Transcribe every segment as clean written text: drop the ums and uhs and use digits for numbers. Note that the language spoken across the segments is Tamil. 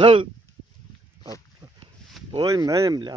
ஹலோ போய் மேயம்ல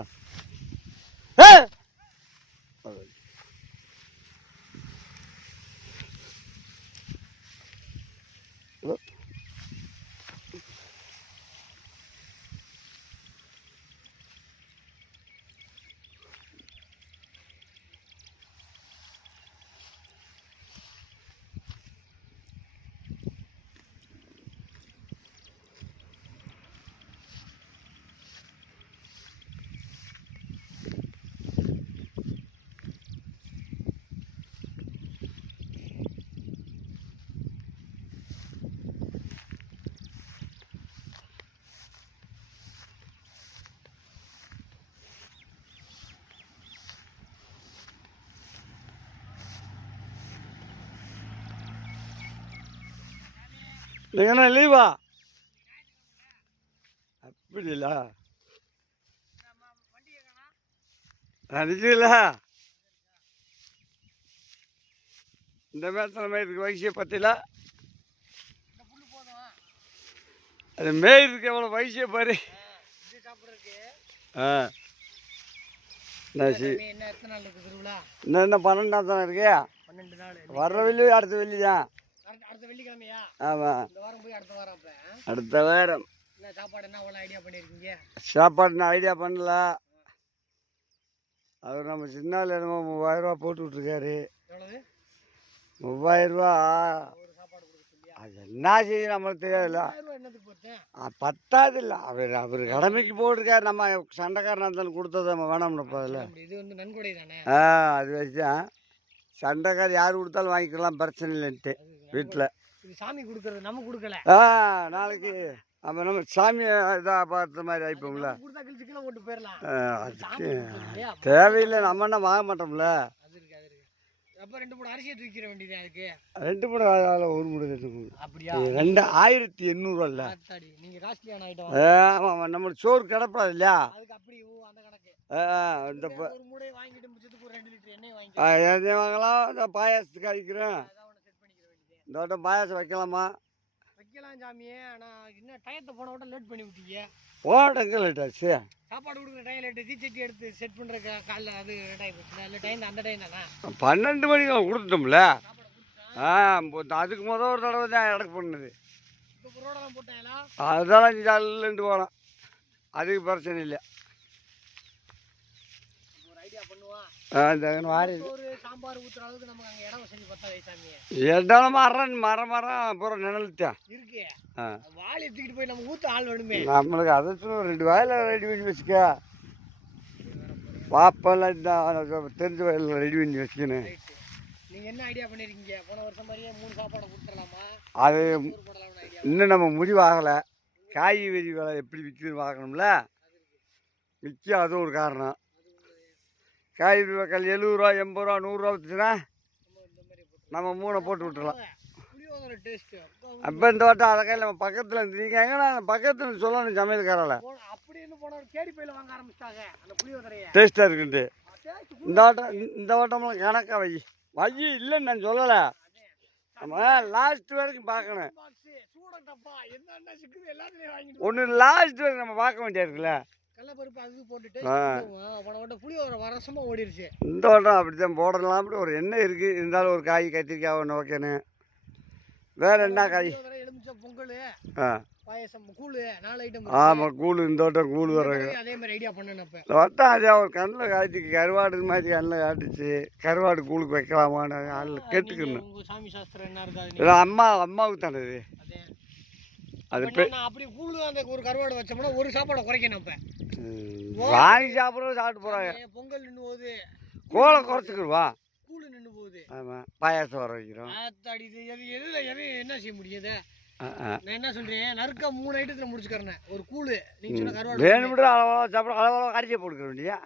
நீங்கள் என்ன லீவா அப்படி இல்லை நிச்சயில்ல இந்த மேத்தனை மேய்றதுக்கு வயசே பத்தில அது மேய்றதுக்கு எவ்வளோ வயசே பாரு ஆ இன்னும் என்ன 12 தானே இருக்கு வர்ற வெள்ளி அடுத்த வெள்ளி தான் ஆமாம் அடுத்த வாரம் சாப்பாடு நான் ஐடியா பண்ணல அவர் நம்ம சின்னால என்னமோ 3000 ரூபா போட்டு விட்ருக்காரு 3000 ரூபா அது என்ன செய்ய நம்மளுக்கு தெரியாதுல்ல பத்தாது இல்லை அவர் கடமைக்கு போட்டிருக்காரு நம்ம சண்டைக்காரனா இருந்தாலும் கொடுத்தது நம்ம வேணாம்னு போதில்ல அது வச்சுதான் சண்டைக்கார் யார் கொடுத்தாலும் வாங்கிக்கலாம் பிரச்சனை இல்லைன்ட்டு வீட்டில் சாமி கொடுக்கறது நம்ம கொடுக்கல நாளைக்கு அப்போ நம்ம சாமியை இதாக பார்த்த மாதிரி ஆயிப்போம்ல அதுக்கு தேவையில்லை நம்ம என்ன வாங்க மாட்டோம்ல அப்ப 2 மூணு அரிசி தூக்கிற வேண்டியது அதுக்கு 2 மூணு ஒரு மூணு அப்படியா 2800 இல்ல நீங்க காஸ்ட்லியான ஐட்டம் ஆமா நம்ம சோறு கிடப்பாது இல்லையா அதுக்கு அப்படி அந்த கணக்கு இந்த ஒரு மூடை வாங்கிட்டு மிச்சத்துக்கு ஒரு 2 லிட்டர் எண்ணெய் வாங்கிக்கலாம் எண்ணெய் வாங்கலாம் இந்த பாயாசத்துக்கு அடிக்கிறேன் இந்த வட்டம் பாயாசம் வைக்கலாமா வைக்கலாம் சாமியே ஆனா என்ன டயத்தை போன விட லேட் பண்ணி விட்டீங்க போட்டங்க லேட் ஆச்சு சாப்பாடு கொடுக்குற டைம் லேட் தீச்சட்டி எடுத்து செட் பண்ற காலைல அது டைம் இல்ல டைம் அந்த டைம் தானே 12 மணிக்கு கொடுத்துட்டோம்ல அதுக்கு முதல் ஒரு தடவை தான் இடக்கு பண்ணுது அதெல்லாம் ஜல்லுண்டு போகலாம் அதுக்கு பிரச்சனை இல்லை இடம் மரம் பூரா நிழலுத்தான் நம்மளுக்கு அதை 2 வயல ரெடி பண்ணி வச்சுக்க வாப்பெல்லாம் தெரிஞ்ச வயலில் ரெடி பண்ணி வச்சுக்கணும் அது இன்னும் நம்ம முடிவாகலை காய்கறி விலை எப்படி விற்குதுன்னு பார்க்கணும்ல விற்க அதுவும் ஒரு காரணம் காய்கறி விலை 70 ரூபா 80 ரூபா 100 ரூபா வச்சுன்னா நம்ம 3 போட்டு விட்டுலாம் அப்போ இந்த வட்டம் அதை கையில் நம்ம பக்கத்தில் இருந்தீங்க எங்கன்னா பக்கத்தில் சொல்லணும் சமையல்காரில் டேஸ்ட்டாக இருக்குன்ட்டு இந்த வட்டம்லாம் கணக்காக வை இல்லைன்னு நான் சொல்லலை நம்ம லாஸ்ட் வரைக்கும் பார்க்கணும் ஒன்று லாஸ்ட் வரைக்கும் நம்ம பார்க்க வேண்டியா இருக்குல்ல இந்த வட்டம் அப்படித்தான் போடலாம் அப்படி ஒரு எண்ணெய் இருக்குது இருந்தாலும் ஒரு காய் கத்திரிக்காய் ஒன்று வைக்கணும் வேற என்ன காய் பொங்கல் ஆமாம் கூழ் இந்த வட்டம் கூழ் வர்றாங்க வட்டம் அதே ஒரு கண்ணில் காய்ச்சி கருவாடு மாதிரி கண்ணில் காட்டுச்சு கருவாடு கூழுக்கு வைக்கலாமான்னு அதில் கேட்டுக்கணும் அம்மாவுக்கு தானே இது அது அப்படி கூழு அந்த ஒரு கருவாடு வச்சோம்னா ஒரு சாப்பாடை குறைக்கணும் இப்போ வாங்கி சாப்பிட்டு போகிறாங்க பொங்கல் நின்று போகுது கோலை குறைச்சிக்கிடுவா கூழு நின்று போகுது ஆமாம் பாயாசம் வர வைக்கிறோம் என்ன செய்ய முடியுது நான் என்ன சொல்றேன் நறுக்க 3 ஐட்டத்துல முடிச்சுக்கிறேன் ஒரு கூழு நீங்க சொன்ன கருவாடு வேணும்னு அளவா கரிசியை போட்டுக்க வேண்டியா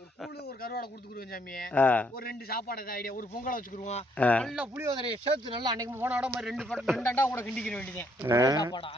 ஒரு கூழு ஒரு கருவாடை கொடுத்துக்குருவோம் சாமி ஒரு 2 சாப்பாடு ஐடியா ஒரு பொங்கலை வச்சுக்கிருவோம் நல்லா புளியோதரையை சேர்த்து நல்லா அன்னைக்கு போன விட மாதிரி 2 அண்டா கூட கிண்டிக்கிற வேண்டியது சாப்பாடா